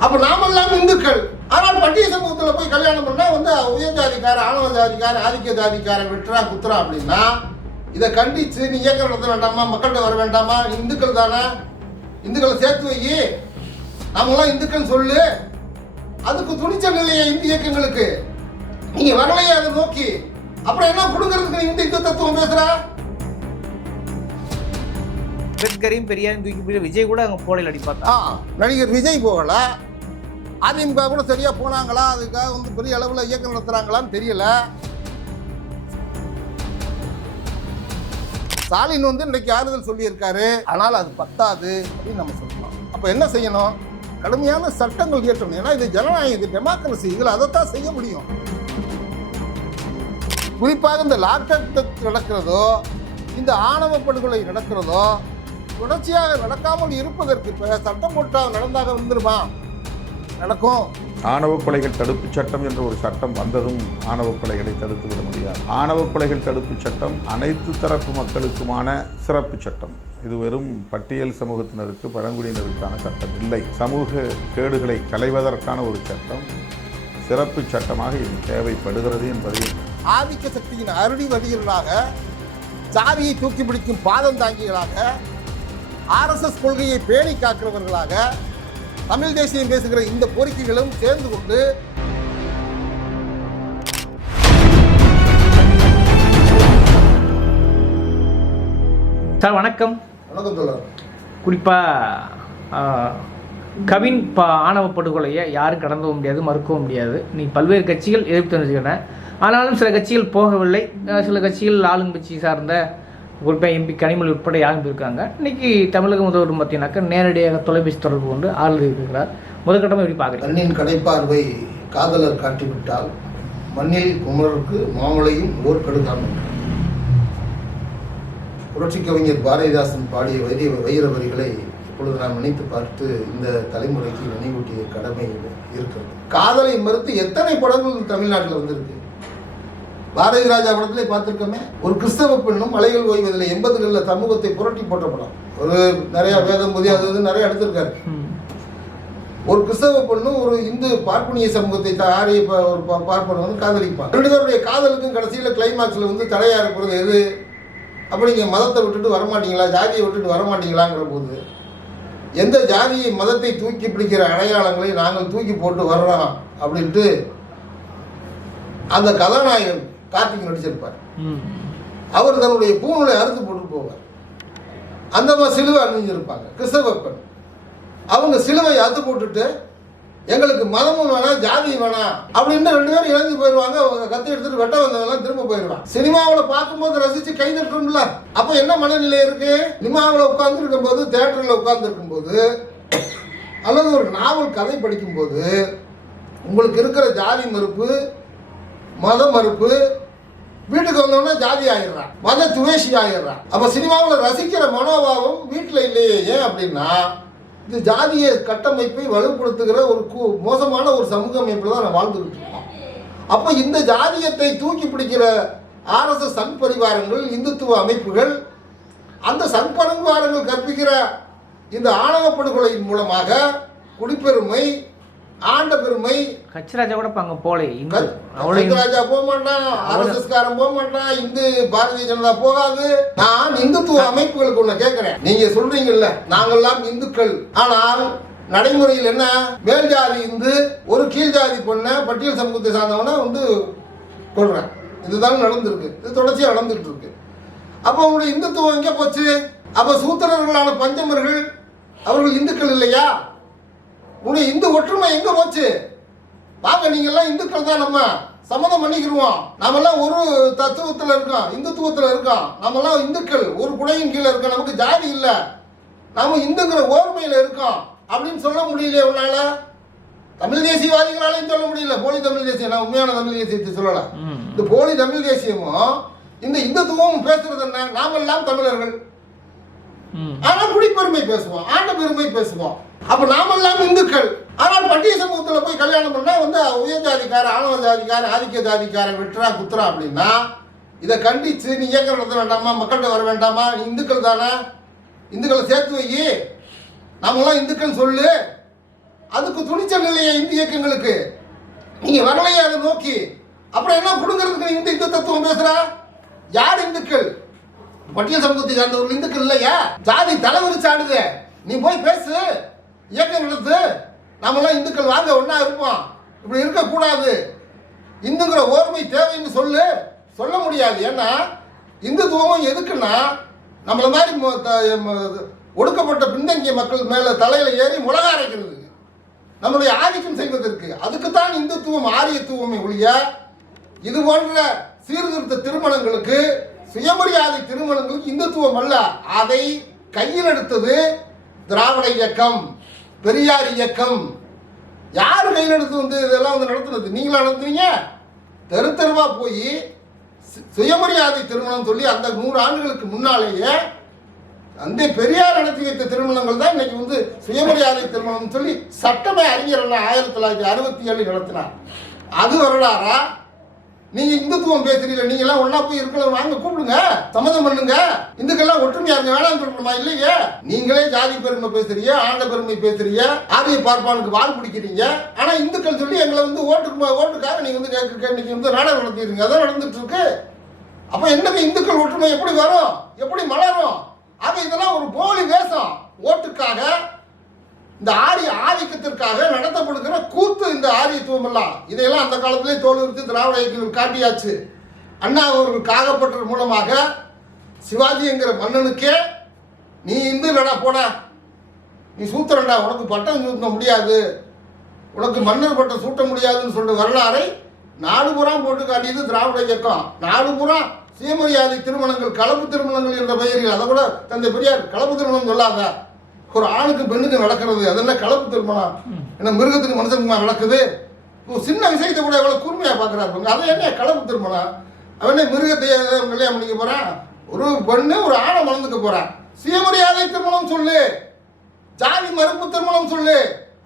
அப்ப நாமெல்லாம் இந்துக்கள். ஆனால் பட்டிய சமூகத்துல போய் கல்யாணம் பண்ணா வந்து உயர் ஜாதிக்கார ஆணவ ஜாதிக்கார ஆதிக்க ஜாதிக்காரன் வெட்டுறா குத்துறா அப்படின்னா இதை கண்டிச்சு நீ இயக்கம் நடத்த வேண்டாமா? மக்கள்கிட்ட வர வேண்டாமா? இந்துக்கள் தானே? இந்துக்களை சேர்த்து வை. நாமெல்லாம் இந்துக்கள் சொல்லு. அதுக்கு துணிச்சல் இல்லையே இந்து இயக்கங்களுக்கு. நீங்க வரலையே அதை நோக்கி. அப்புறம் என்ன கொடுக்கறதுக்கு நீ இந்த இந்து தத்துவம் பேசுறா? அம்பேத்கரையும் பெரியாரையும் தூக்கி போய் விஜய் கூட அங்கே போலையில் அடிப்பாங்க. ஆ நடிகர் விஜய் போகல. அதிமுக கூட சரியாக போனாங்களா? அதுக்காக வந்து பெரிய அளவில் இயக்கம் நடத்துகிறாங்களான்னு தெரியல. ஸ்டாலின் வந்து இன்னைக்கு ஆறுதல் சொல்லியிருக்காரு. ஆனால் அது பத்தாது அப்படின்னு நம்ம சொல்லலாம் அப்போ என்ன செய்யணும்? கடுமையான சட்டங்கள் இயற்றணும். ஏன்னா இது ஜனநாயகம் இது டெமோக்ரஸி இதில் அதைத்தான் செய்ய முடியும். குறிப்பாக இந்த லாக்டவுன் நடக்கிறதோ இந்த ஆணவ படுகொலை நடக்கிறதோ தொடர்ச்சியாக நடக்காமல் இருப்பதற்கு இப்போ சட்டம் போட்டால் நடந்தாக வந்துருமா நடக்கும். ஆணவ கொலைகள் தடுப்புச் சட்டம் என்ற ஒரு சட்டம் வந்ததும் ஆணவ கொலைகளை தடுத்து விட முடியாது. ஆணவ கொலைகள் தடுப்புச் சட்டம் அனைத்து தரப்பு மக்களுக்குமான சிறப்பு சட்டம். இது வெறும் பட்டியல் சமூகத்தினருக்கு பழங்குடியினருக்கான சட்டம் இல்லை. சமூக கேடுகளை களைவதற்கான ஒரு சட்டம் சிறப்பு சட்டமாக இது தேவைப்படுகிறது என்பதை ஆதிக்க சக்தியின் அருடி வடிகளாக சாதியை தூக்கி பிடிக்கும் பாதம் தாங்கிகளாக ஆர்எஸ்எஸ் கொள்கையை பேணி காக்கிறவர்களாக தமிழ் தேசியம் பேசுகிற இந்த கோரிக்கைகளும் சேர்ந்து கொண்டு சார் வணக்கம். வணக்கம் தோழர். குறிப்பாக கவின் ப ஆணவ படுகொலையை யாரும் கடந்து போக முடியாது மறுக்கவும் முடியாது. நீ பல்வேறு கட்சிகள் எதிர்ப்பு தெரிஞ்சுக்கிட்டன ஆனாலும் சில கட்சிகள் போகவில்லை. சில கட்சிகள் ஆளுங்கட்சி சார்ந்த குறிப்பாக எம்பி கனிமொழி உட்பட யாரும் இருக்காங்க இன்னைக்கு தமிழக முதல்வர் பார்த்தீங்கன்னாக்கா நேரடியாக தொலைபேசி தொடர்பு கொண்டு ஆளுநர் இருக்கிறார் முதற்கட்டமாக எப்படி பார்க்குறீங்க கண்ணின் கடைப்பார்வை காதலர் காட்டிவிட்டால் மண்ணில் குமரருக்கு மாமலையும் ஓர் கடுகாமல் புரட்சி கவிஞர் பாரதிதாசன் பாடிய வைரிய வைர வரிகளை இப்பொழுது நாம் நினைத்து பார்த்து இந்த தலைமுறைக்கு நினைவூட்டிய கடமை இருக்கிறது. காதலை மறுத்து எத்தனை படங்கள் தமிழ்நாட்டில் வந்திருக்கு? பாரதி ராஜா படத்திலே பார்த்துருக்கோமே ஒரு கிறிஸ்தவ பெண்ணும் மலைகள் ஓய்வதில்லை எண்பதுகளில் சமூகத்தை புரட்டி போட்ட படம். ஒரு நிறைய வேதம் புதிய அது இது நிறைய எடுத்திருக்காரு. ஒரு கிறிஸ்தவ பெண்ணும் ஒரு இந்து பார்ப்பனிய சமூகத்தை ஆரிய ப- ஒரு வந்து காதலிப்பான் ரெண்டு பேருடைய காதலுக்கும் கடைசியில் கிளைமாக்ஸில் வந்து தடையா இருக்கிறது எது? அப்போ நீங்கள் மதத்தை விட்டுட்டு வரமாட்டீங்களா? ஜாதியை விட்டுட்டு வரமாட்டீங்களாங்கிற போது எந்த ஜாதியை மதத்தை தூக்கி பிடிக்கிற அடையாளங்களை நாங்கள் தூக்கி போட்டு வர்றோம் அப்படின்ட்டு அந்த கதாநாயகன் கார்த்திக் நடிச்சிருப்பார். ம். அவர் தன்னுடைய பூணூலை அறுத்து போட்டு போவார். அந்த மாதிரி சிலுவை அணிஞ்சிருப்பாங்க கிறிஸ்தவ பெண் அவங்க சிலுவை அறுத்து போட்டுட்டு எங்களுக்கு மதமும் வேணாம் ஜாதியும் வேணாம் அப்படின்னு ரெண்டு பேரும் இழந்து போயிடுவாங்க அவங்க கத்தி எடுத்துட்டு வெட்ட வந்தவங்கலாம் திரும்ப போயிடுவான் சினிமாவில் பார்க்கும்போது ரசிச்சு கை தட்டுறோம்ல. அப்போ என்ன மனநிலை இருக்கு? சினிமாவில் உட்கார்ந்து போது தேட்டரில் உட்கார்ந்து இருக்கும்போது அல்லது ஒரு நாவல் கதை படிக்கும்போது உங்களுக்கு இருக்கிற ஜாதி மறுப்பு மத மறுப்பு வீட்டுக்கு வந்தோடனே ஜாதி ஆயிடுறான். மத துவேஷி ஆயிடுறான். அப்போ சினிமாவில் ரசிக்கிற மனோபாவம் வீட்டில் இல்லையே. ஏன் அப்படின்னா இது ஜாதிய கட்டமைப்பை வலுப்படுத்துகிற ஒரு கு மோசமான ஒரு சமூக அமைப்பில் தான் நான் வாழ்ந்துக்கிட்டு இருக்கோம். அப்போ இந்த ஜாதியத்தை தூக்கி பிடிக்கிற ஆர்எஸ்எஸ் சங் பரிவாரங்கள் இந்துத்துவ அமைப்புகள் அந்த சங் பரிவாரங்கள் கற்பிக்கிற இந்த ஆணவ படுகொலையின் மூலமாக குடிப்பெருமை ஆண்ட பெருமை. கச்சிராஜா கூட அங்கே போலே இந்து. அவ்வளோ ராஜா போக மாட்டான் ஆர்எஸ்எஸ் காரன் போக மாட்டான் இந்து பாரதிய ஜனதா போகாது. நான் இந்துத்துவ அமைப்புகளுக்கு ஒண்ணு கேட்கிறேன். நீங்க சொல்றீங்கல்ல நாங்கெல்லாம் இந்துக்கள். ஆனால் நடைமுறையில் என்ன? மேல் ஜாதி இந்து ஒரு கீழ் ஜாதி பொண்ணை பட்டியல் சமூகத்தை சார்ந்தவனை வந்து கொள்றேன் இதுதான் நடந்திருக்கு. இது தொடர்ச்சியா நடந்துட்டு இருக்கு அப்போ உங்களுடைய இந்துத்துவம் எங்கே போச்சு? அப்ப சூத்திரர்களான பஞ்சமர்கள் அவர்கள் இந்துக்கள் இல்லையா? உன்னுடைய இந்து ஒற்றுமை எங்க போச்சு? வாங்க நீங்க எல்லாம் இந்துக்கள் தான் நம்ம. சம்மதம் பண்ணிக்கிருவோம். நாமெல்லாம் ஒரு தத்துவத்துல இருக்கோம். இந்துத்துவத்துல இருக்கோம். நாமெல்லாம் இந்துக்கள். ஒரு குடையின் கீழே இருக்கோம். நமக்கு ஜாதி இல்ல. நாம இந்துங்கிற ஓர்மையில இருக்கோம். அப்படின்னு சொல்ல முடியலையே உன்னால? தமிழ் தேசியவாதிகளாலையும் சொல்ல முடியல. போலி தமிழ் தேசியம். நான் உண்மையான தமிழ் தேசியத்தை சொல்லல. ம். இந்த போலி தமிழ் தேசியமும் இந்த இந்துத்துவமும் பேசுறது என்ன? நாமெல்லாம் தமிழர்கள். ஆனா குடிப்பெருமை பேசுவோம். ஆண்ட பெருமை பேசுவோம். அப்ப நாமெல்லாம் இந்துக்கள். ஆனால் பட்டிய சமூகத்தில் போய் கல்யாணம் பண்ணா வந்து உயர் ஜாதிக்கார ஆணவ ஜாதிக்கார ஆதிக்க ஜாதிக்காரன் வெட்டுறா குத்துறா அப்படின்னா இதை கண்டிச்சு நீ இயக்கம் நடத்த வேண்டாமா? மக்கள்கிட்ட வர வேண்டாமா? நீ இந்துக்கள் தானே? இந்துக்களை சேர்த்து வை. நாமெல்லாம் இந்துக்கள் சொல்லு. அதுக்கு துணிச்சல் இல்லையே இந்திய இயக்கங்களுக்கு. நீங்க வரலையே அதை நோக்கி. அப்புறம் என்ன புடுங்கிறதுக்கு நீ இந்த இந்து தத்துவம் பேசுகிறா யார் இந்துக்கள்? பட்டியல் சமூகத்தை சார்ந்தவர்கள் இந்துக்கள் இல்லையா? ஜாதி தலைவரி சாடுது நீ போய் பேசு. இயக்கம் எடுத்து நம்மளாம் இந்துக்கள் வாங்க ஒன்றா இருப்போம். இப்படி இருக்கக்கூடாது. இந்துங்கிற ஓர்மை தேவைன்னு சொல்லு. சொல்ல முடியாது. ஏன்னா இந்துத்துவமும் எதுக்குன்னா நம்மள மாதிரி மொ- த- ஒடுக்கப்பட்ட பின்தங்கிய மக்கள் மேலே தலையில் ஏறி முழக அரைக்கிறது. நம்மளுடைய ஆதிக்கம் செய்வதற்கு. அதுக்குத்தான் இந்துத்துவம் ஆரியத்துவமே ஒழிய இது போன்ற சீர்திருத்த திருமணங்களுக்கு சுயமரியாதை திருமணங்களுக்கு இந்துத்துவம் அல்ல. அதை கையில் எடுத்தது திராவிட இயக்கம். பெரியார் இயக்கம். யார் கையில் எடுத்து வந்து இதெல்லாம் வந்து நடத்துனது? நீங்களா நடத்துனீங்க? தெரு தெருவாக போய் சு- சுயமரியாதை திருமணம் சொல்லி அந்த நூறு ஆண்டுகளுக்கு முன்னாலேயே அந்த பெரியார் நடத்தி வைத்த திருமணங்கள் தான் இன்னைக்கு வந்து சுயமரியாதை திருமணம் சொல்லி சட்டமே அறிஞர் ஆயிரத்தி தொள்ளாயிரத்தி அறுபத்தி ஏழு நடத்தினார். அது வரலாறா? நீங்க இந்துத்துவம் பேசுறீங்க நீங்க எல்லாம் ஒன்னா போய் இருக்கலாம் வாங்க கூப்பிடுங்க. சம்மதம் பண்ணுங்க. இந்துக்கெல்லாம் ஒற்றுமையா இருங்க வேணாம்னு சொல்லணுமா இல்லையே? நீங்களே ஜாதி பெருமை பேசுறீங்க ஆண்ட பெருமை பேசுறீங்க ஆதிய பார்ப்பானுக்கு வால் பிடிக்கிறீங்க. ஆனா இந்துக்கள் சொல்லி எங்களை வந்து ஓட்டுக்கு ஓட்டுக்காக நீங்க வந்து கேட்க நீங்க இன்னைக்கு வந்து நாடகம் நடத்திடுங்க. அதான் நடந்துட்டு இருக்கு. அப்ப என்னங்க இந்துக்கள் ஒற்றுமை எப்படி வரும்? எப்படி மலரும்? ஆக இதெல்லாம் ஒரு போலி வேஷம். ஓட்டுக்காக இந்த ஆரிய ஆதிக்கத்திற்காக நடத்தப்படுகிற கூத்து இந்த ஆரியத்துவம் எல்லாம் இதையெல்லாம் அந்த காலத்திலே தோலுரித்து திராவிட இயக்கம் காட்டியாச்சு. அண்ணா அவர்கள் காகப்பட்டது மூலமாக சிவாஜி என்கிற மன்னனுக்கே நீ இந்து இல்லடா போட. நீ சூத்திரண்டா உனக்கு பட்டம் சூட்ட முடியாது. உனக்கு மன்னர் பட்டம் சூட்ட முடியாதுன்னு சொல்ற வரலாறை நாலு புறம் போட்டு காட்டியது திராவிட இயக்கம். நாலு புறம் சுயமரியாதை திருமணங்கள் கலப்பு திருமணங்கள் என்ற பெயரில். அதை கூட தந்தை பெரியார் கலப்பு திருமணம் சொல்லாத. ஒரு ஆணுக்கு பெண்ணுக்கு நடக்கிறது அதெல்லாம் கலப்பு திருமணம் என்ன மிருகத்துக்கு மனுஷனுக்குமா நடக்குது? ஒரு சின்ன விஷயத்தை கூட எவ்வளோ கூர்மையாக பார்க்குறாரு அதை என்ன கலப்பு திருமணம் அவன் என்ன மிருகத்தை கல்யாணம் பண்ணிக்க போகிறான் ஒரு பெண்ணு ஒரு ஆணை மணந்துக்க போகிறான் சுயமரியாதை திருமணம் சொல்லு. ஜாதி மறுப்பு திருமணம் சொல்லு.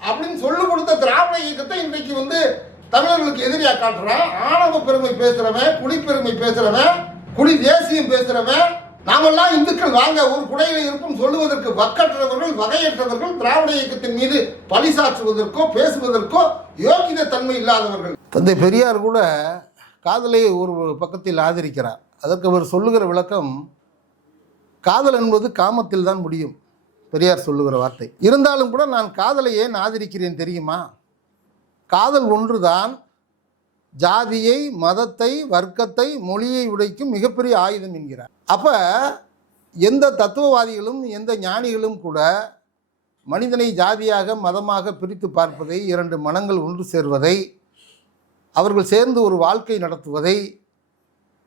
அப்படின்னு சொல்லு கொடுத்த திராவிட இயக்கத்தை இன்றைக்கு வந்து தமிழர்களுக்கு எதிரியாக காட்டுறான். ஆணவ பெருமை பேசுகிறவன் குடிப்பெருமை பேசுகிறவன் குடி தேசியம் பேசுகிறவன் நாமெல்லாம் இந்துக்கள் வாங்க ஒரு குடையில் இருக்கும் சொல்லுவதற்கு வக்கற்றவர்கள் வகையற்றவர்கள் திராவிட இயக்கத்தின் மீது பழி சாற்றுவதற்கோ பேசுவதற்கோ யோகித தன்மை இல்லாதவர்கள். தந்தை பெரியார் கூட காதலை ஒரு பக்கத்தில் ஆதரிக்கிறார். அதற்கு அவர் சொல்லுகிற விளக்கம் காதல் என்பது காமத்தில் தான் முடியும் பெரியார் சொல்லுகிற வார்த்தை. இருந்தாலும் கூட நான் காதலை ஏன் ஆதரிக்கிறேன் தெரியுமா? காதல் ஒன்றுதான் ஜாதியை மதத்தை வர்க்கத்தை மொழியை உடைக்கும் மிகப்பெரிய ஆயுதம் என்கிறார். அப்ப எந்த தத்துவவாதிகளும் எந்த ஞானிகளும் கூட மனிதனை ஜாதியாக மதமாக பிரித்து பார்ப்பதை இரண்டு மனங்கள் ஒன்று சேர்வதை அவர்கள் சேர்ந்து ஒரு வாழ்க்கை நடத்துவதை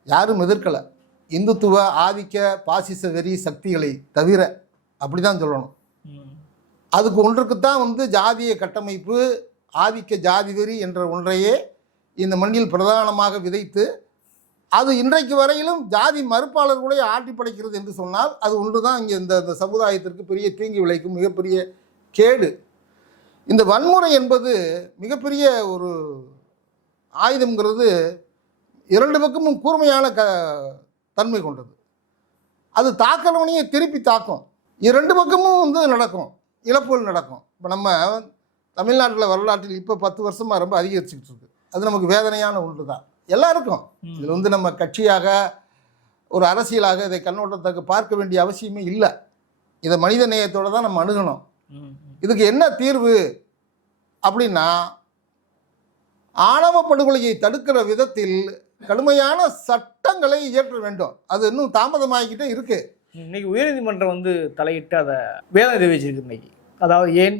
யாரும் எதிர்க்கலை. இந்துத்துவ ஆதிக்க பாசிச வெறி சக்திகளை தவிர அப்படிதான் சொல்லணும். அதுக்கு ஒன்றுக்குத்தான் வந்து ஜாதிய கட்டமைப்பு ஆதிக்க ஜாதி வெறி என்ற ஒன்றையே இந்த மண்ணில் பிரதானமாக விதைத்து அது இன்றைக்கு வரையிலும் ஜாதி மறுப்பாளர்களை ஆட்டி படைக்கிறது என்று சொன்னால் அது ஒன்று தான் இங்கே இந்த இந்த சமுதாயத்திற்கு பெரிய தீங்கி விளைக்கும் மிகப்பெரிய கேடு. இந்த வன்முறை என்பது மிகப்பெரிய ஒரு ஆயுதம்ங்கிறது இரண்டு பக்கமும் கூர்மையான க தன்மை கொண்டது. அது தாக்கிறவனையே திருப்பி தாக்கும். இரண்டு பக்கமும் வந்து நடக்கும் இழப்புகள் நடக்கும். இப்போ நம்ம தமிழ்நாட்டில் வரலாற்றில் இப்போ பத்து வருஷமாக ரொம்ப அதிகரிச்சுக்கிட்டு இருக்கு. அது நமக்கு வேதனையான ஒன்று தான் எல்லாருக்கும் இதில் வந்து நம்ம கட்சியாக ஒரு அரசியலாக இதை கண்ணோட்டத்துக்கு பார்க்க வேண்டிய அவசியமே இல்லை. இதை மனித நேயத்தோடு தான் நம்ம அணுகணும். இதுக்கு என்ன தீர்வு? அப்படின்னா ஆணவ படுகொலையை தடுக்கிற விதத்தில் கடுமையான சட்டங்களை இயற்ற வேண்டும். அது இன்னும் தாமதமாகிக்கிட்டே இருக்கு. இன்னைக்கு உயர்நீதிமன்றம் வந்து தலையிட்டு அதை வேதனை தெரிவிச்சிருக்கு இன்னைக்கு. அதாவது ஏன்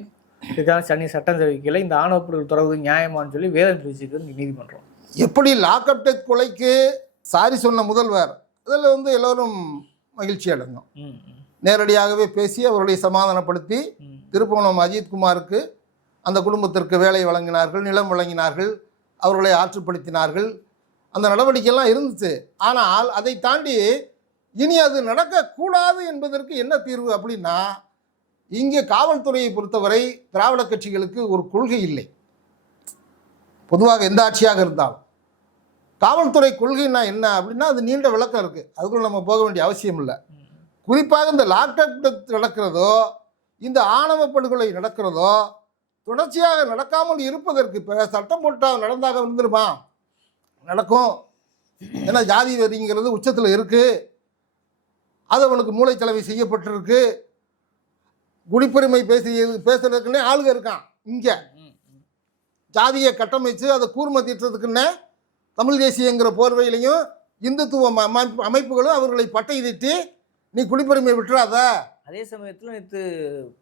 இதுக்கான சனி சட்டம் தெரிவிக்கல. இந்த ஆணவப்படுகள் தொடர்பு நியாயமான்னு சொல்லி வேதனை தெரிவிச்சிருக்கு நீதிமன்றம். எப்படி லாக்அப் டெத் கொலைக்கு சாரி சொன்ன முதல்வர்? அதில் வந்து எல்லோரும் மகிழ்ச்சி அடைந்தோம். நேரடியாகவே பேசி அவர்களை சமாதானப்படுத்தி. திருப்புவனம் அஜித்குமாருக்கு அந்த குடும்பத்திற்கு வேலை வழங்கினார்கள் நிலம் வழங்கினார்கள் அவர்களை ஆற்றுப்படுத்தினார்கள். அந்த நடவடிக்கையெல்லாம் இருந்துச்சு. ஆனால் அதை தாண்டி இனி அது நடக்கக்கூடாது என்பதற்கு என்ன தீர்வு அப்படின்னா இங்கே காவல்துறையை பொறுத்தவரை திராவிட கட்சிகளுக்கு ஒரு கொள்கை இல்லை. பொதுவாக எந்த ஆட்சியாக இருந்தாலும். காவல்துறை கொள்கைன்னா என்ன அப்படின்னா அது நீண்ட விளக்கம் இருக்குது அதுக்குள்ள நம்ம போக வேண்டிய அவசியம் இல்லை. குறிப்பாக இந்த லாக்டவுன் நடக்கிறதோ இந்த ஆணவ படுகொலை நடக்கிறதோ தொடர்ச்சியாக நடக்காமல் இருப்பதற்கு இப்போ சட்டம் போட்டால் நடந்தாக வந்துருமா நடக்கும். ஏன்னா ஜாதி வரிங்கிறது உச்சத்தில் இருக்குது அது அவனுக்கு மூளைச்சலவை செய்யப்பட்டிருக்கு. குடிப்பெருமை பேசி பேசுறதுக்குன்னே ஆளுங்க இருக்கான். இங்கே. ஜாதியை கட்டமைச்சு அதை கூர்மத்திட்டுறதுக்குன்னே தமிழ் தேசியங்கிற போர்வையிலையும் இந்துத்துவ அமைப்பு அமைப்புகளும் அவர்களை பட்டை திட்டி நீ குடிப்பெருமை விட்டுறாத. அதே சமயத்தில் நேற்று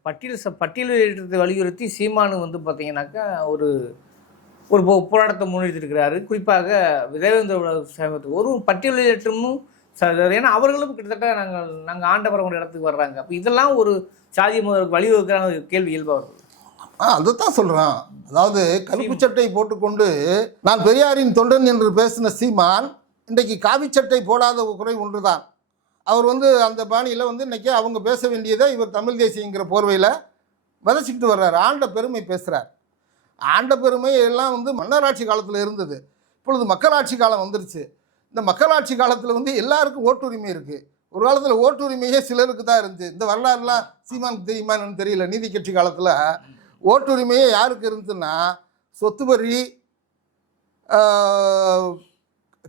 பட்டியல் ச பட்டியலிடத்தை வலியுறுத்தி சீமானு வந்து பார்த்தீங்கன்னாக்கா ஒரு ஒரு போராட்டத்தை முன்னெடுத்திருக்கிறாரு குறிப்பாக தேவேந்திர சமயத்துக்கு ஒரு பட்டியலிடமும் ஏன்னா அவர்களும் கிட்டத்தட்ட நாங்கள் நாங்கள் ஆண்டவரவங்க இடத்துக்கு வர்றாங்க. அப்போ இதெல்லாம் ஒரு சாதி ஒரு கேள்வி இயல்பாக வருது. ஆ அதைத்தான் சொல்கிறான் அதாவது கருப்பு சட்டை போட்டுக்கொண்டு நான் பெரியாரின் தொண்டன் என்று பேசின சீமான் இன்றைக்கு காவி சட்டை போடாத குறை ஒன்றுதான். அவர் வந்து அந்த பாணியில் வந்து இன்னைக்கு அவங்க பேச வேண்டியதை இவர் தமிழ் தேசியங்கிற போர்வையில் விதைச்சிக்கிட்டு வர்றாரு. ஆண்ட பெருமை பேசுகிறார் ஆண்ட பெருமை எல்லாம் வந்து மன்னராட்சி காலத்தில் இருந்தது. இப்பொழுது மக்களாட்சி காலம் வந்துருச்சு. இந்த மக்களாட்சி காலத்தில் வந்து எல்லாருக்கும் ஓட்டுரிமை இருக்குது ஒரு காலத்தில் ஓட்டுரிமையே சிலருக்கு தான் இருந்துச்சு. இந்த வரலாறுலாம் சீமானுக்கு தெரியுமான்னு தெரியல. நீதி கட்சி காலத்தில் ஓட்டுரிமையே யாருக்கு இருந்துச்சுன்னா சொத்து வரி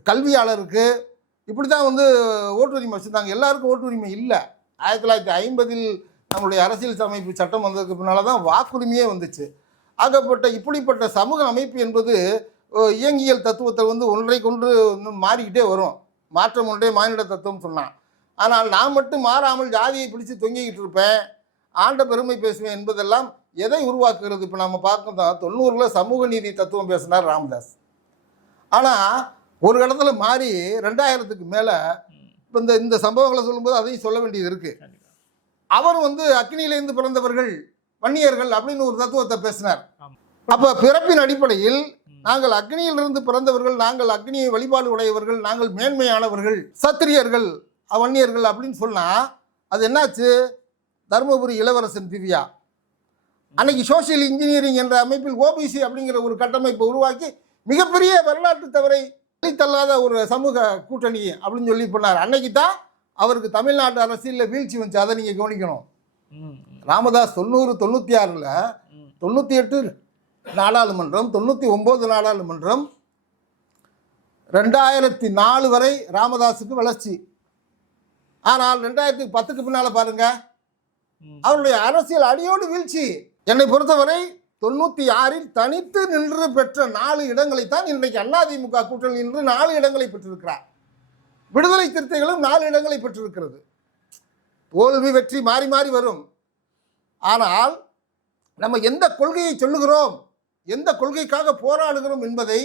கல்வியாளருக்கு இப்படி தான் வந்து ஓட்டுரிமை வச்சுருந்தாங்க. எல்லாருக்கும் ஓட்டுரிமை இல்லை. ஆயிரத்தி தொள்ளாயிரத்தி ஐம்பதில் நம்மளுடைய அரசியல் அமைப்பு சட்டம் வந்ததுக்கு பின்னால் தான் வாக்குரிமையே வந்துச்சு. ஆகப்பட்ட இப்படிப்பட்ட சமூக அமைப்பு என்பது இயங்கியல் தத்துவத்தை வந்து ஒன்றை இன்னும் மாறிக்கிட்டே வரும். மாற்றம் ஒன்றே மானிட தத்துவம் சொன்னான். ஆனால் நான் மட்டும் மாறாமல் ஜாதியை பிடிச்சு தொங்கிக்கிட்டு இருப்பேன். ஆண்ட பெருமை பேசுவேன் என்பதெல்லாம் எதை உருவாக்குகிறது? இப்போ நம்ம பார்க்கணும் தொண்ணூறில் சமூக நீதி தத்துவம் பேசினார் ராமதாஸ். ஆனால் ஒரு இடத்துல மாறி ரெண்டாயிரத்துக்கு மேலே இப்போ இந்த இந்த சம்பவங்களை சொல்லும்போது அதையும் சொல்ல வேண்டியது இருக்குது அவர் வந்து அக்னியிலேருந்து பிறந்தவர்கள் வன்னியர்கள் அப்படின்னு ஒரு தத்துவத்தை பேசினார். அப்போ பிறப்பின் அடிப்படையில் நாங்கள் அக்னியிலிருந்து பிறந்தவர்கள் நாங்கள் அக்னியை வழிபாடு உடையவர்கள் நாங்கள் மேன்மையானவர்கள் சத்திரியர்கள் வன்னியர்கள் அப்படின்னு சொன்னால் அது என்னாச்சு? தருமபுரி இளவரசன் திவ்யா அன்னைக்கு சோஷியல் இன்ஜினியரிங் என்ற அமைப்பில் ஓபிசி அப்படிங்கிற ஒரு கட்டமைப்பை உருவாக்கி மிகப்பெரிய வரலாற்று தவறை தள்ளாத ஒரு சமூக கூட்டணி அப்படின்னு சொல்லி பண்ணார் அன்னைக்கு தான் அவருக்கு தமிழ்நாட்டு அரசியலில் வீழ்ச்சி வந்துச்சு. அதை நீங்கள் கவனிக்கணும். ராமதாஸ் தொண்ணூறு தொண்ணூற்றி ஆறில். தொண்ணூற்றி எட்டு நாடாளுமன்றம் தொண்ணூற்றி ஒம்பது நாடாளுமன்றம் ரெண்டாயிரத்தி நாலு வரை ராமதாஸுக்கு வளர்ச்சி. ஆனால் ரெண்டாயிரத்தி பத்துக்கு பின்னால் பாருங்க ம். அவருடைய அரசியல் அடியோடு வீழ்ச்சி. என்னை பொறுத்தவரை தொண்ணூற்றி ஆறில் தனித்து நின்று பெற்ற நாலு இடங்களை தான் இன்றைக்கு அதிமுக கூட்டணி நின்று நாலு இடங்களை பெற்றிருக்கிறார். விடுதலை சிறுத்தைகளும் நாலு இடங்களை பெற்றிருக்கிறது. தோல்வி வெற்றி மாறி மாறி வரும். ஆனால் நம்ம எந்த கொள்கையை சொல்லுகிறோம்? எந்த கொள்கைக்காக போராடுகிறோம் என்பதை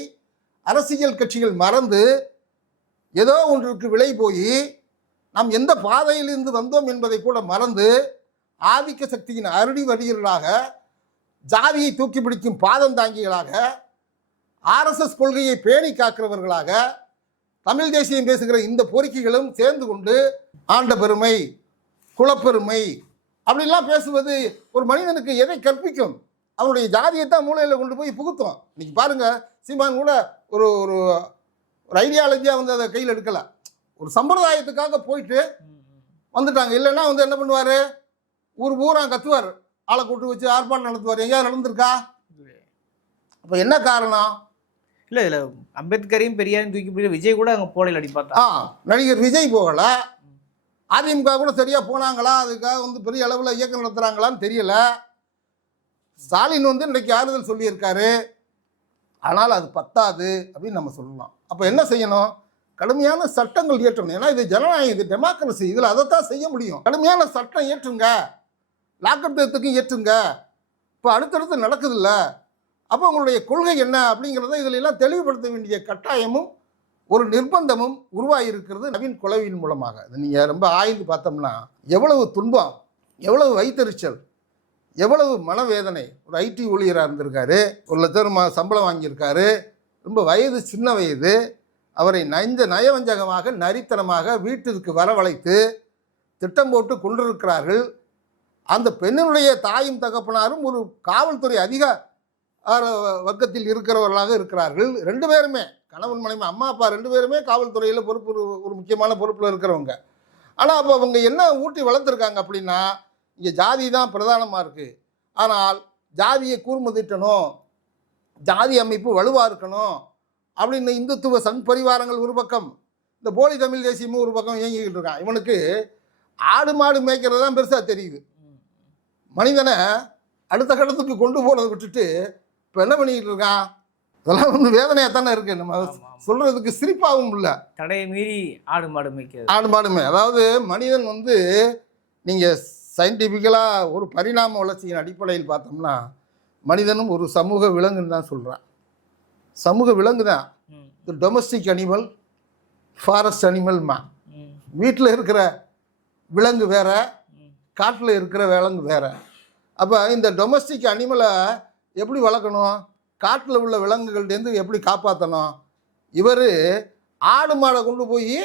அரசியல் கட்சிகள் மறந்து ஏதோ ஒன்றுக்கு விலை போய் நாம் எந்த பாதையிலிருந்து வந்தோம் என்பதை கூட மறந்து ஆதிக்க சக்தியின் அருடி வடிகர்களாக ஜாதியை தூக்கி பிடிக்கும் பாதம் தாங்கிகளாக ஆர்எஸ்எஸ் கொள்கையை பேணி காக்கிறவர்களாக தமிழ் தேசியம் பேசுகிற இந்த பொறுக்கிகளும் சேர்ந்து கொண்டு ஆண்ட பெருமை குலப்பெருமை அப்படிலாம் பேசுவது ஒரு மனிதனுக்கு எதை கற்பிக்கும்? அவனுடைய ஜாதியைத்தான் மூலையில் கொண்டு போய் புகுத்தும் இன்னைக்கு பாருங்க சீமான் கூட ஒரு ஒரு ஒரு ஐடியாலஜியாக வந்து அதை கையில் எடுக்கல. ஒரு சம்பிரதாயத்துக்காக போயிட்டு. வந்துட்டாங்க. இல்லைன்னா வந்து என்ன பண்ணுவார்? ஊர் பூரா கத்துவார். ஆளை கூட்டு வச்சு ஆர்ப்பாட்டம் நடத்துவார். எங்கேயாவது நடந்திருக்கா? அப்போ என்ன காரணம்? இல்லை இதில் அம்பேத்கரையும் பெரியாரையும் தூக்கி போய் விஜய் கூட அங்கே போலையில் அடி பார்த்தா ஆ நடிகர் விஜய் போகல. அதிமுக கூட சரியாக போனாங்களா? அதுக்காக வந்து பெரிய அளவில் இயக்கம் நடத்துகிறாங்களான்னு தெரியல. ஸ்டாலின் வந்து இன்றைக்கி ஆறுதல் சொல்லியிருக்காரு. ஆனால் அது பத்தாது அப்படின்னு நம்ம சொல்லலாம். அப்போ என்ன செய்யணும்? கடுமையான சட்டங்கள் இயற்றணும். ஏன்னா இது ஜனநாயகம் இது டெமோக்ரஸி இதில் அதைத்தான் செய்ய முடியும். கடுமையான சட்டம் ஏற்றுங்க லாக்அப் ஏற்றுங்க இப்போ அடுத்தடுத்து நடக்குதுல்ல. அப்போ உங்களுடைய கொள்கை என்ன அப்படிங்கிறத இதில் எல்லாம் தெளிவுபடுத்த வேண்டிய கட்டாயமும் ஒரு நிர்பந்தமும் உருவாகியிருக்கிறது நவீன் குலவின் மூலமாக. இது நீங்கள் ரொம்ப ஆய்ந்து பார்த்தோம்னா எவ்வளவு துன்பம் எவ்வளவு வைத்தறிச்சல் எவ்வளவு மனவேதனை. ஒரு ஐடி ஊழியராக இருந்திருக்காரு. ஒரு லட்சம் மா- சம்பளம் வாங்கியிருக்காரு. ரொம்ப வயது சின்ன வயது. அவரை நஞ்ச நயவஞ்சகமாக நரித்தனமாக வீட்டிற்கு வரவழைத்து திட்டம் போட்டு கொண்டிருக்கிறார்கள். அந்த பெண்ணினுடைய தாயும் தகப்பனாரும் ஒரு காவல்துறை அதிக வர்க்கத்தில் இருக்கிறவர்களாக இருக்கிறார்கள். ரெண்டு பேருமே கணவன் மனைவி அம்மா அப்பா ரெண்டு பேருமே காவல்துறையில் பொறுப்பு ஒரு முக்கியமான பொறுப்பில் இருக்கிறவங்க. ஆனால் அப்போ அவங்க என்ன ஊட்டி வளர்த்துருக்காங்க அப்படின்னா இங்கே ஜாதி தான் பிரதானமாக இருக்குது ஆனால் ஜாதியை கூர்முதிட்டணும் ஜாதி அமைப்பு வலுவாக இருக்கணும் அப்படின்னு இந்துத்துவ சங் பரிவாரங்கள் ஒரு பக்கம் இந்த போலி தமிழ் தேசியமும் ஒரு பக்கம் இயங்கிக்கிட்டு இருக்கான். இவனுக்கு ஆடு மாடு மேய்க்கிறது தான் பெருசாக தெரியுது. மனிதனை அடுத்த கட்டத்துக்கு கொண்டு போகிறத விட்டுட்டு இப்போ என்ன பண்ணிக்கிட்டு இருக்கான்? இதெல்லாம் வந்து வேதனையாக தானே இருக்குது நம்ம. சொல்கிறதுக்கு சிரிப்பாகவும் இல்லை. தடையை மீறி ஆடு மாடு மேய்க்கிறது. ஆடு மாடுமே அதாவது மனிதன் வந்து நீங்கள் சயின்டிஃபிக்கலாக ஒரு பரிணாம வளர்ச்சியின் அடிப்படையில் பார்த்தோம்னா மனிதனும் ஒரு சமூக விலங்குன்னு தான் சொல்கிறான் சமூக விலங்கு தான். டொமஸ்டிக் அனிமல் ஃபாரஸ்ட் அனிமல்மா வீட்டில் இருக்கிற விலங்கு வேற. காட்டில் இருக்கிற விலங்கு வேற. அப்போ இந்த டொமஸ்டிக் அனிமலை எப்படி வளர்க்கணும்? காட்டில் உள்ள விலங்குகள்டேருந்து எப்படி காப்பாற்றணும் இவர் ஆடு மாடை கொண்டு போய்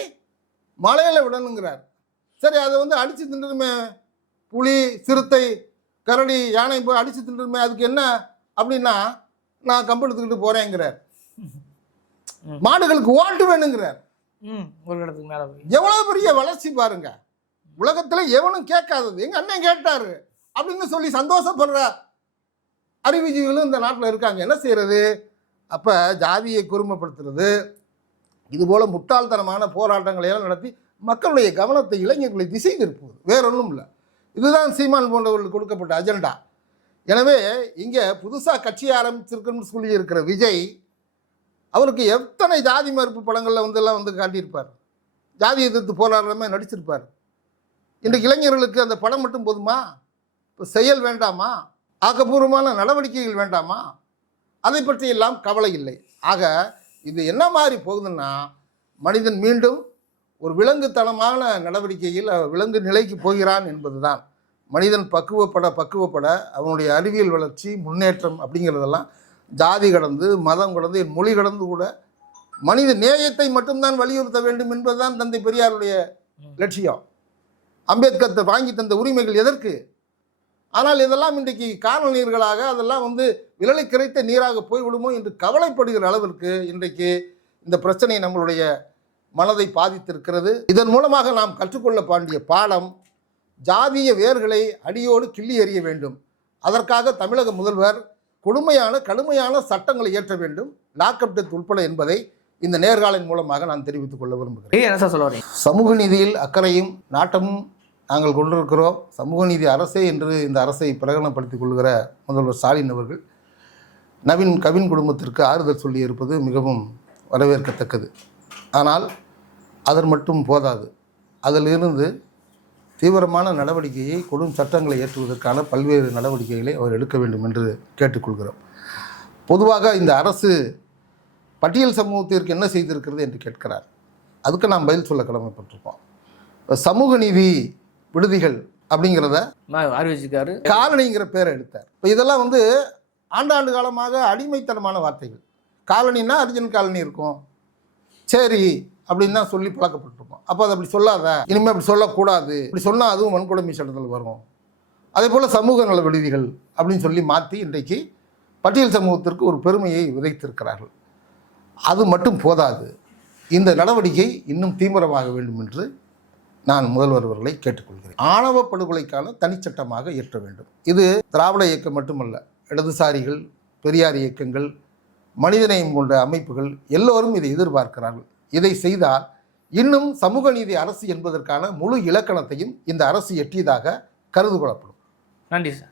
மலையில் விடணுங்கிறார். சரி அதை வந்து அடித்து தின்றுமே புலி சிறுத்தை கரடி யானை போய் அடித்து தின்றுமே அதுக்கு என்ன அப்படின்னா நான் கம்பு எடுத்துக்கிட்டு போகிறேங்கிறார். மாடுகளுக்கு ஓட்டு வேணுங்கிறார். ம் ஒரு இடத்துக்கு மேலே போய். எவ்வளவு பெரிய வளர்ச்சி பாருங்க. உலகத்துல எவனும் கேட்காதது. எங்க அண்ணன் கேட்டாரு அப்படின்னு சொல்லி சந்தோஷப்படுற அறிவுஜீவிகளும் இந்த நாட்டில் இருக்காங்க. என்ன செய்யறது? அப்ப ஜாதியை குறுமைப்படுத்துறது இது போல முட்டாள்தனமான போராட்டங்களை எல்லாம் நடத்தி மக்களுடைய கவனத்தை இளைஞர்களை திசை திருப்புவது. வேற ஒன்றும் இல்லை. இதுதான் சீமான் போன்றவர்களுக்கு கொடுக்கப்பட்ட அஜெண்டா. எனவே இங்கே புதுசாக கட்சி ஆரம்பிச்சிருக்குன்னு சொல்லி இருக்கிற விஜய் அவருக்கு எத்தனை ஜாதி மறுப்பு படங்களில் வந்து எல்லாம் வந்து காட்டியிருப்பார்? ஜாதி எதிர்த்து போராடுறமே நடிச்சிருப்பார். இன்றைக்கு இளைஞர்களுக்கு அந்த படம் மட்டும் போதுமா? இப்போ செயல் வேண்டாமா? ஆக்கப்பூர்வமான நடவடிக்கைகள் வேண்டாமா? அதை பற்றி எல்லாம் கவலை இல்லை. ஆக இது என்ன மாதிரி போகுதுன்னா மனிதன் மீண்டும் ஒரு விலங்குத்தனமான நடவடிக்கையில் விலங்கு நிலைக்கு போகிறான் என்பதுதான். மனிதன் பக்குவப்பட பக்குவப்பட அவனுடைய அறிவியல் வளர்ச்சி முன்னேற்றம் அப்படிங்கிறதெல்லாம் ஜாதி கடந்து மதம் கடந்து என் மொழி கடந்து கூட மனித நேயத்தை மட்டும்தான் வலியுறுத்த வேண்டும் என்பதுதான் தந்தை பெரியாருடைய லட்சியம். அம்பேத்கர் வாங்கி தந்த உரிமைகள் எதற்கு? ஆனால் இதெல்லாம் இன்றைக்கு காணல் நீர்களாக அதெல்லாம் வந்து விரலை கிடைத்த நீராக போய்விடுமோ என்று கவலைப்படுகிற அளவிற்கு இன்றைக்கு இந்த பிரச்சனை நம்மளுடைய மனதை பாதித்திருக்கிறது. இதன் மூலமாக நாம் கற்றுக்கொள்ள பாண்டிய பாடம் ஜாதிய வேர்களை அடியோடு கிள்ளி எறிய வேண்டும். அதற்காக தமிழக முதல்வர் கொடுமையான கடுமையான சட்டங்களை இயற்ற வேண்டும். லாக்அப் டெத் உட்பட என்பதை இந்த நேர்காலின் மூலமாக நான் தெரிவித்துக் கொள்ள விரும்புகிறேன். என்ன சார் சொல்ல சமூக நீதியில் அக்கறையும் நாட்டமும் நாங்கள் கொண்டிருக்கிறோம். சமூக நீதி அரசே என்று இந்த அரசை பிரகடனப்படுத்திக் கொள்கிற முதல்வர் ஸ்டாலின் அவர்கள் நவீன் கவின் குடும்பத்திற்கு ஆறுதல் சொல்லி இருப்பது மிகவும் வரவேற்கத்தக்கது. ஆனால் அதன் மட்டும் போதாது. அதிலிருந்து தீவிரமான நடவடிக்கையை கொடும் சட்டங்களை ஏற்றுவதற்கான பல்வேறு நடவடிக்கைகளை அவர் எடுக்க வேண்டும் என்று கேட்டுக்கொள்கிறோம். பொதுவாக இந்த அரசு பட்டியல் சமூகத்திற்கு என்ன செய்திருக்கிறது என்று கேட்கிறார். அதுக்கு நாம் பதில் சொல்ல கடமைப்பட்டிருக்கோம். இப்ப சமூக நீதி விடுதிகள் அப்படிங்கிறத அறிவிச்சிருக்காரு காலனிங்கிற பேரை எடுத்தார். இப்போ இதெல்லாம் வந்து ஆண்டாண்டு காலமாக அடிமைத்தனமான வார்த்தைகள். காலனின்னா அர்ஜுன் காலனி இருக்கும். சரி அப்படின்னு தான் சொல்லி பழக்கப்பட்டிருப்போம். அப்போ அதை அப்படி சொல்லாத. இனிமேல் அப்படி சொல்லக்கூடாது. இப்படி சொன்னால் அதுவும் வன்கொடுமை சட்டத்தில் வரும். அதே போல் சமூக நல விடுதிகள் அப்படின்னு சொல்லி மாற்றி இன்றைக்கு பட்டியல் சமூகத்திற்கு ஒரு பெருமையை விதைத்திருக்கிறார்கள். அது மட்டும் போதாது. இந்த நடவடிக்கை இன்னும் தீவிரமாக வேண்டும் என்று நான் முதல்வர் அவர்களை கேட்டுக்கொள்கிறேன். ஆணவ படுகொலைக்கான தனிச்சட்டமாக இயற்ற வேண்டும். இது திராவிட இயக்கம் மட்டுமல்ல இடதுசாரிகள் பெரியார் இயக்கங்கள் மனிதநேயம் கொண்ட அமைப்புகள் எல்லோரும் இதை எதிர்பார்க்கிறார்கள். இதை செய்தால் இன்னும் சமூக நீதி அரசு என்பதற்கான முழு இலக்கணத்தையும் இந்த அரசு எட்டியதாக கருது கொள்ளப்படும் நன்றி சார்.